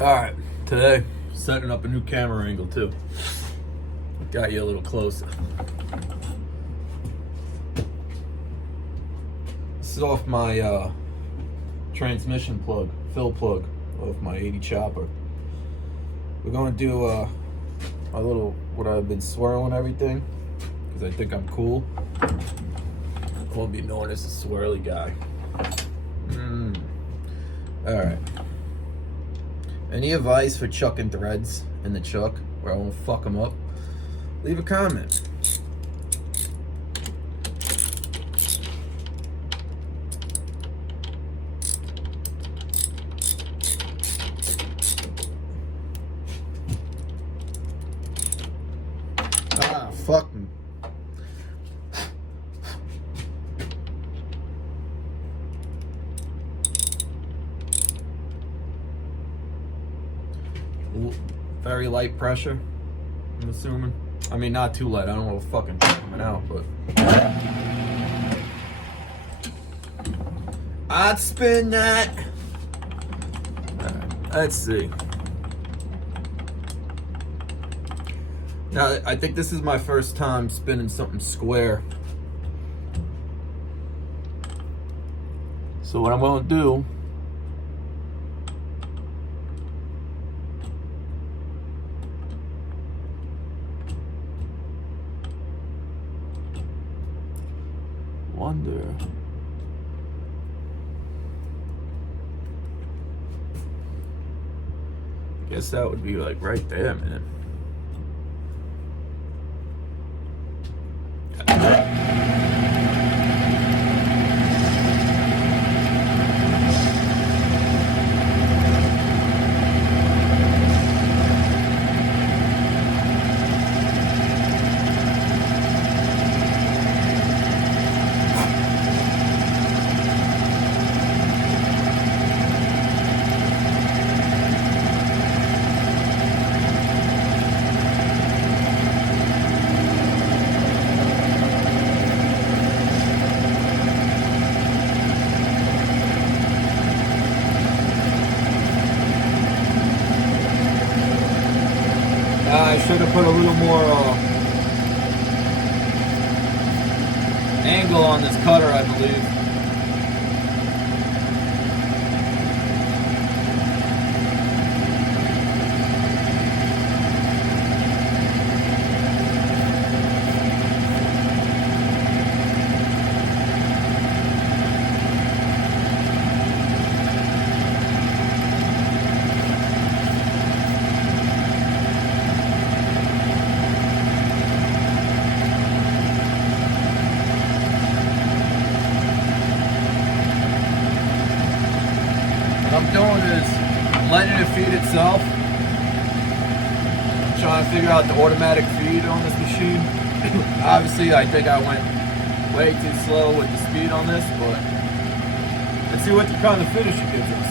Alright, today, setting up a new camera angle too. Got you a little closer. This is off my transmission plug, fill plug, off my 80 chopper. We're going to do a little, what I've been swirling everything, because I think I'm cool. I won't be known as a swirly guy. Alright. Any advice for chucking threads in the chuck where I won't fuck them up? Leave a comment. Fuck me. Very light pressure, I'm assuming. I mean, not too light. I don't know what fucking coming out, but I'd spin that. Let's see. Now, I think this is my first time spinning something square. So what I'm going to do, wonder. I guess that would be like right there, man. I should have put a little more angle on this cutter, I believe. What I'm doing is letting it feed itself. I'm trying to figure out the automatic feed on this machine. Obviously, I think I went way too slow with the speed on this, but let's see what the kind of finish it gives us.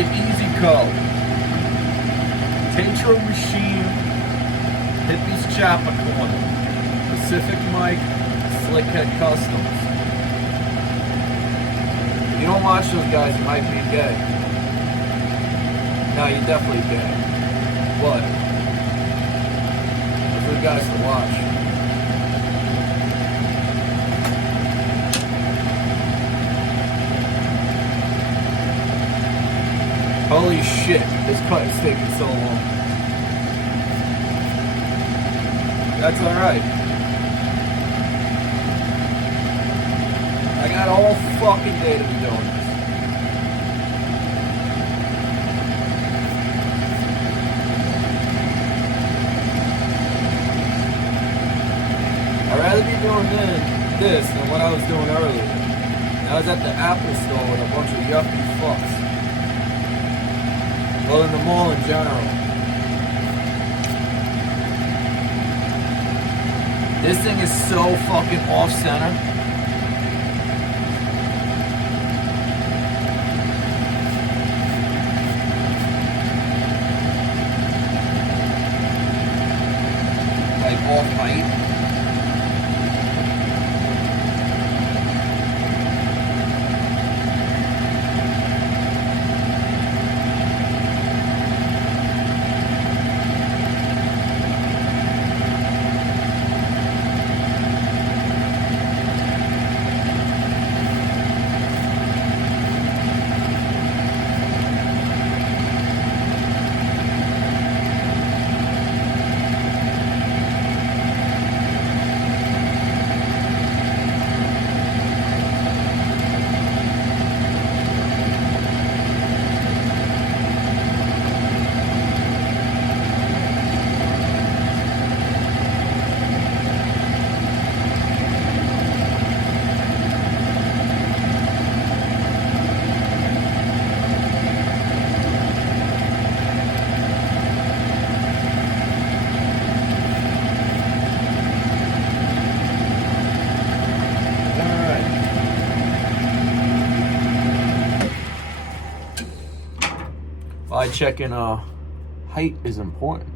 Easy code. Take your machine, hit these chopper corner. Pacific Mike, Slickhead Customs. If you don't watch those guys, you might be gay. No, you're definitely gay. But they're good guys to watch. Holy shit, this cut is taking so long. That's alright. I got all fucking day to be doing this. I'd rather be doing this than what I was doing earlier. I was at the Apple store with a bunch of yucky fucks. Well, in the mall in general. This thing is so fucking off center. Like off height. Why checking height is important.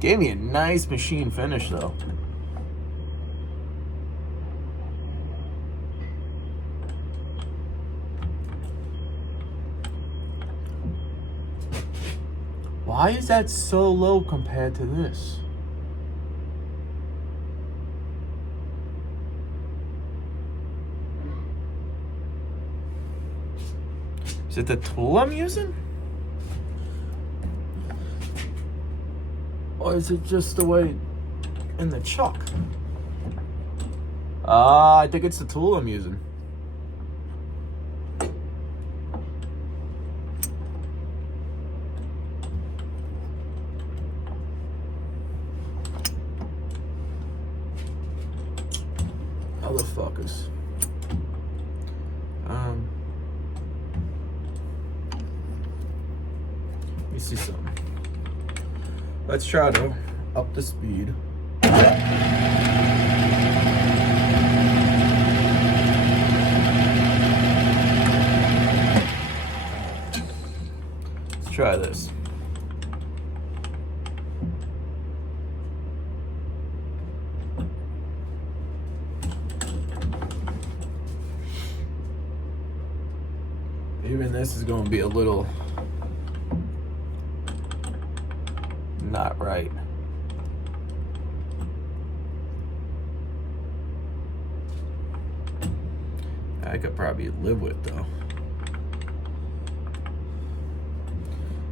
Gave me a nice machine finish though. Why is that so low compared to this? Is it the tool I'm using? Or is it just the way in the chuck? I think it's the tool I'm using. Motherfuckers. Let me see something. Let's try to up the speed. Let's try this. Even this is going to be a little not right. I could probably live with though.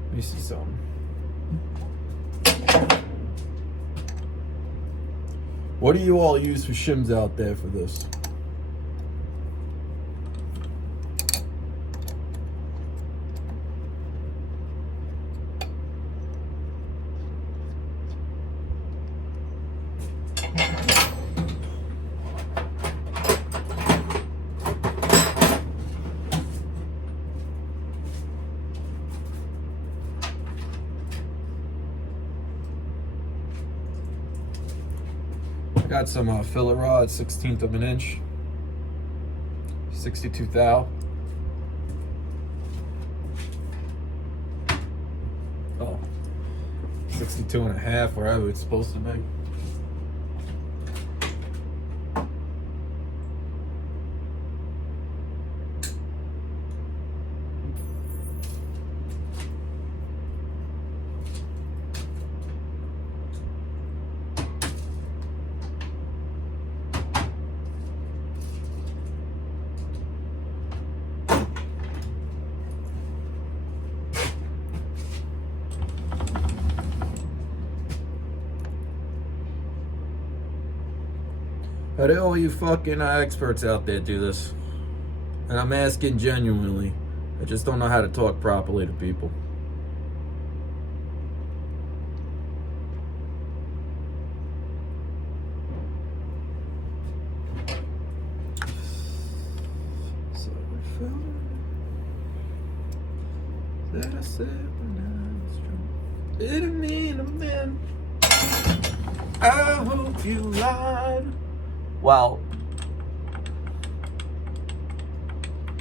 Let me see something. What do you all use for shims out there for this? Got some filler rod, 1/16 of an inch, 62 thou. Oh, 62 and a half, wherever it's supposed to be. How do all you fucking experts out there do this? And I'm asking genuinely. I just don't know how to talk properly to people. So I found that I said when I was drunk. Didn't mean a man. I hope you lied. Well,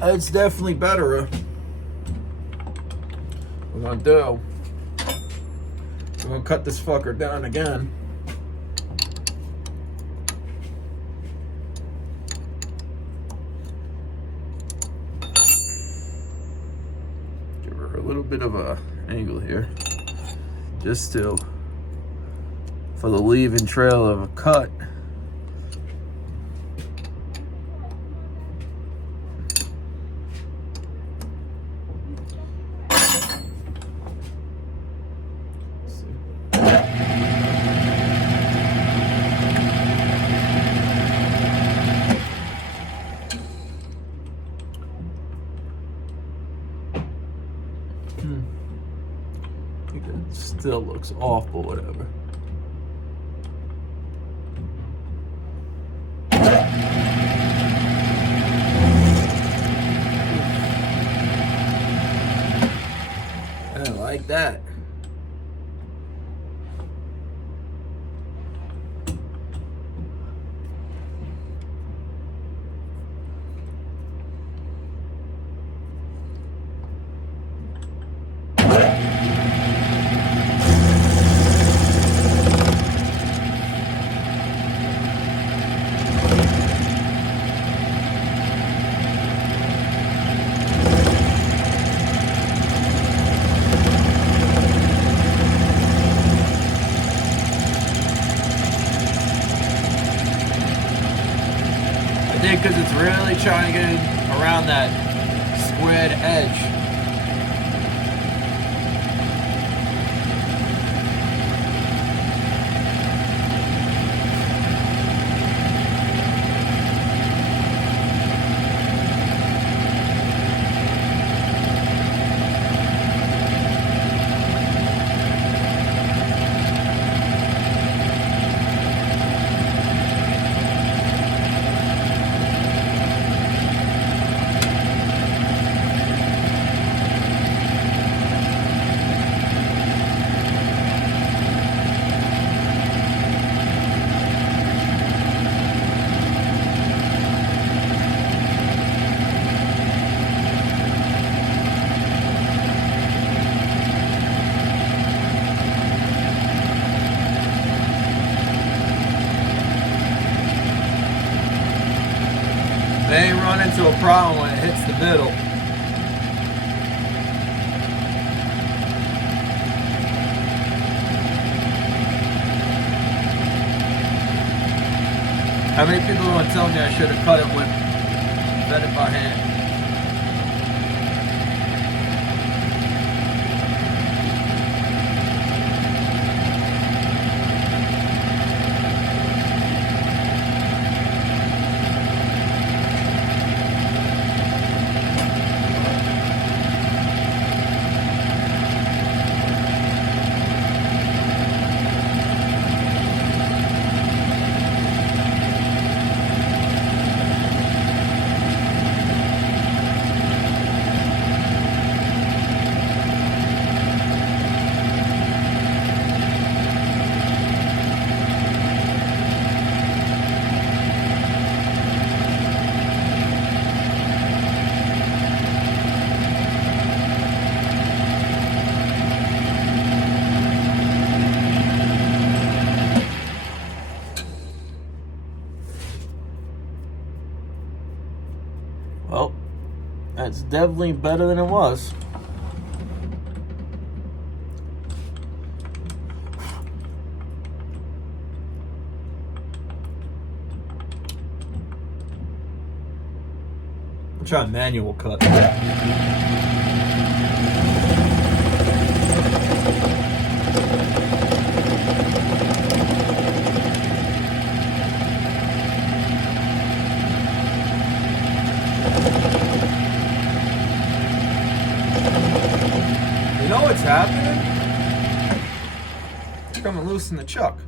it's definitely better. We're gonna do. We're gonna cut this fucker down again. Give her a little bit of a angle here, just to for the leave-in trail of a cut. I think it still looks off, but whatever. I don't like that. Because it's really trying to get around that squared edge. They run into a problem when it hits the middle. How many people are telling me I should have cut it with fed it by hand? Well, that's definitely better than it was. I'll try a manual cut. You know what's happening? It's coming loose in the chuck.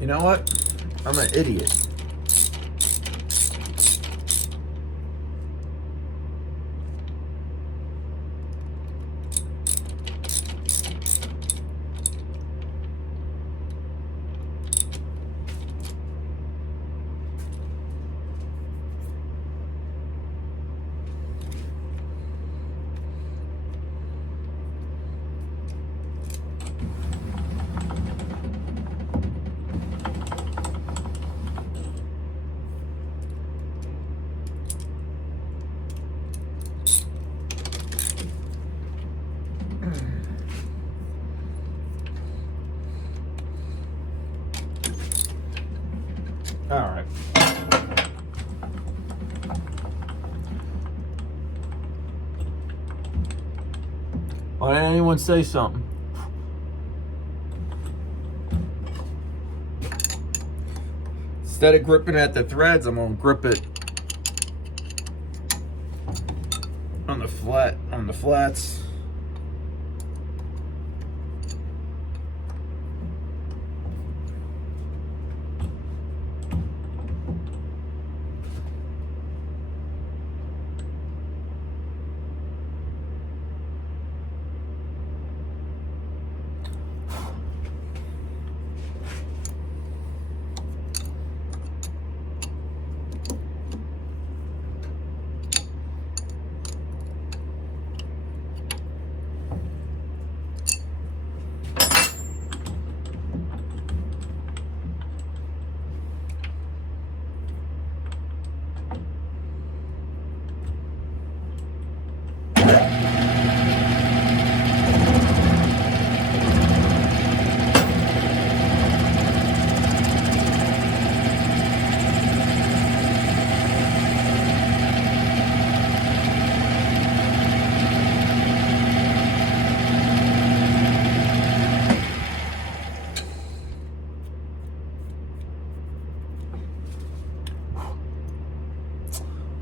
You know what? I'm an idiot. All right. Why didn't anyone say something? Instead of gripping at the threads, I'm gonna grip it on the flats.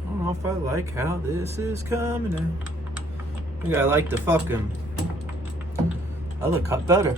I don't know if I like how this is coming out. I think I like the fucking other cut better.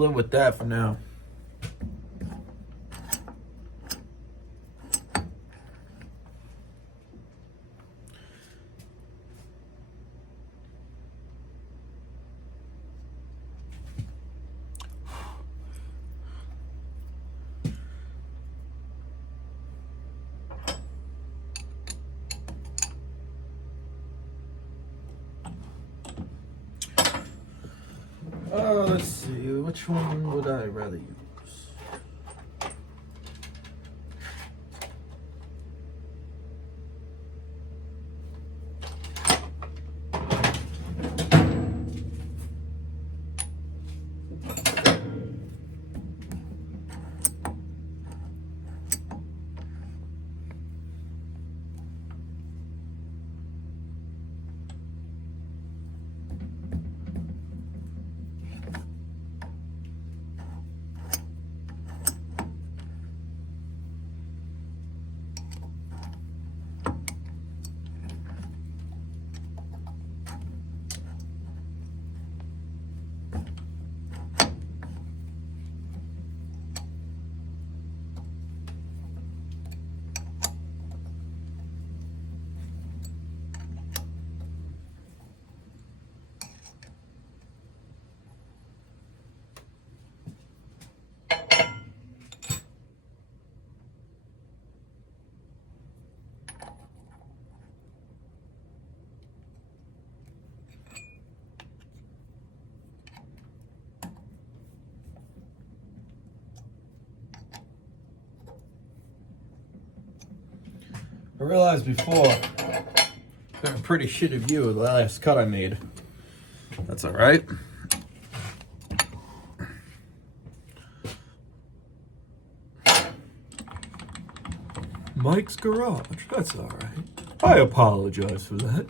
live with that for now. Let's see, which one would I rather use? I realized before, I got a pretty shitty view of the last cut I made. That's all right. Mike's Garage, that's all right. I apologize for that.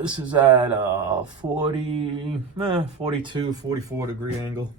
This is at 42, 44 degree angle.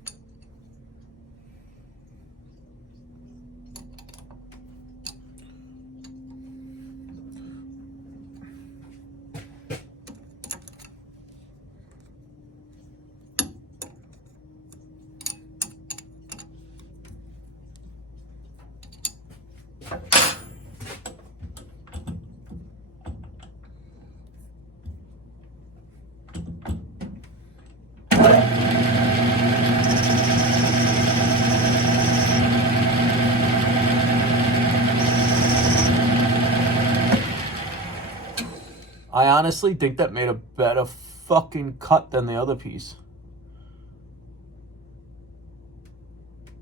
I honestly think that made a better fucking cut than the other piece.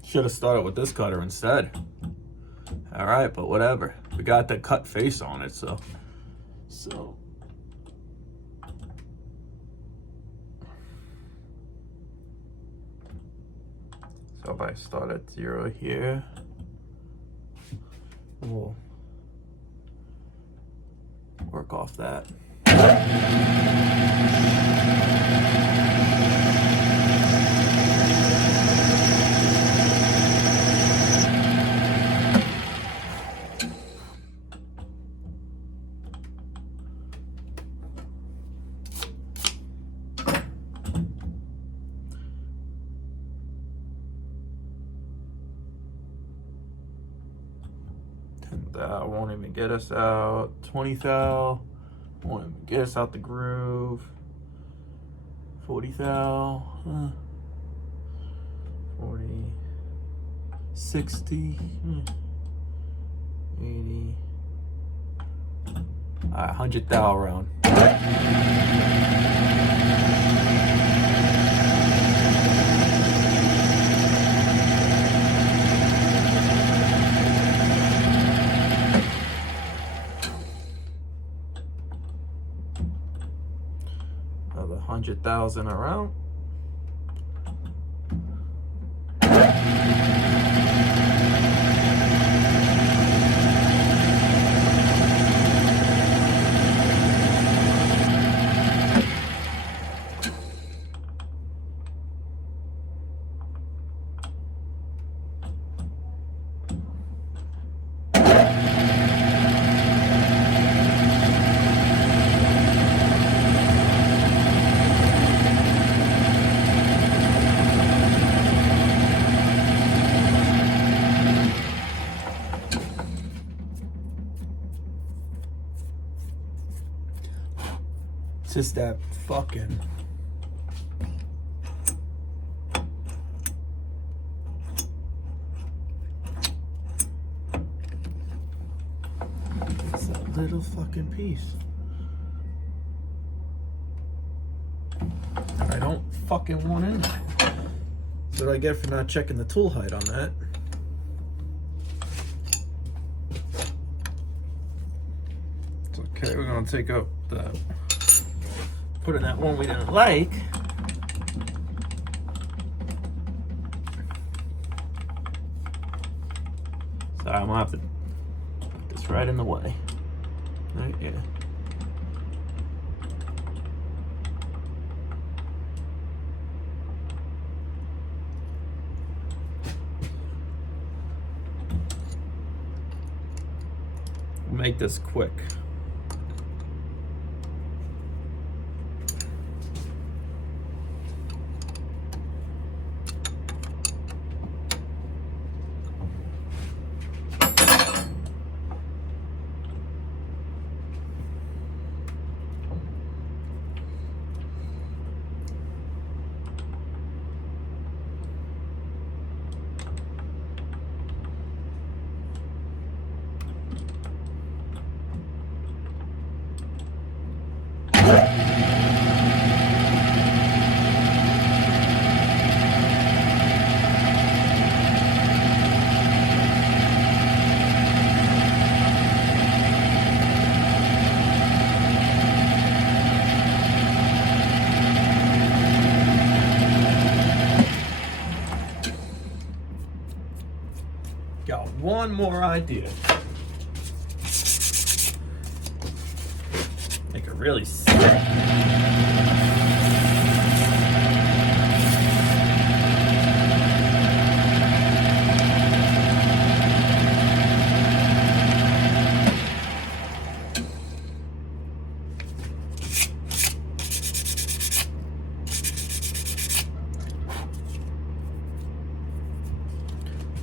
Should have started with this cutter instead. All right, but whatever. We got the cut face on it, so. So if I start at 0 here, we'll work off that. That won't even get us out. 20 thou won't even get us out the groove. 40 thou, 40, 60, 80, 100 thou around. Another 100,000 around. just that fucking... It's a little fucking piece. I don't fucking want in there. That's what I get for not checking the tool height on that. It's okay, we're gonna take up the... Put in that one we didn't like. So I'm gonna have to put this right in the way. Right, yeah. We'll make this quick. Got one more idea. Make it really sick.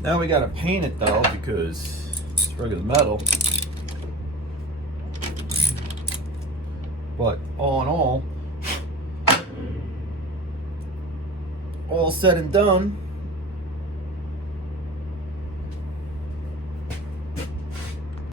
Now we gotta paint it though, because it's regular metal. But all in all said and done,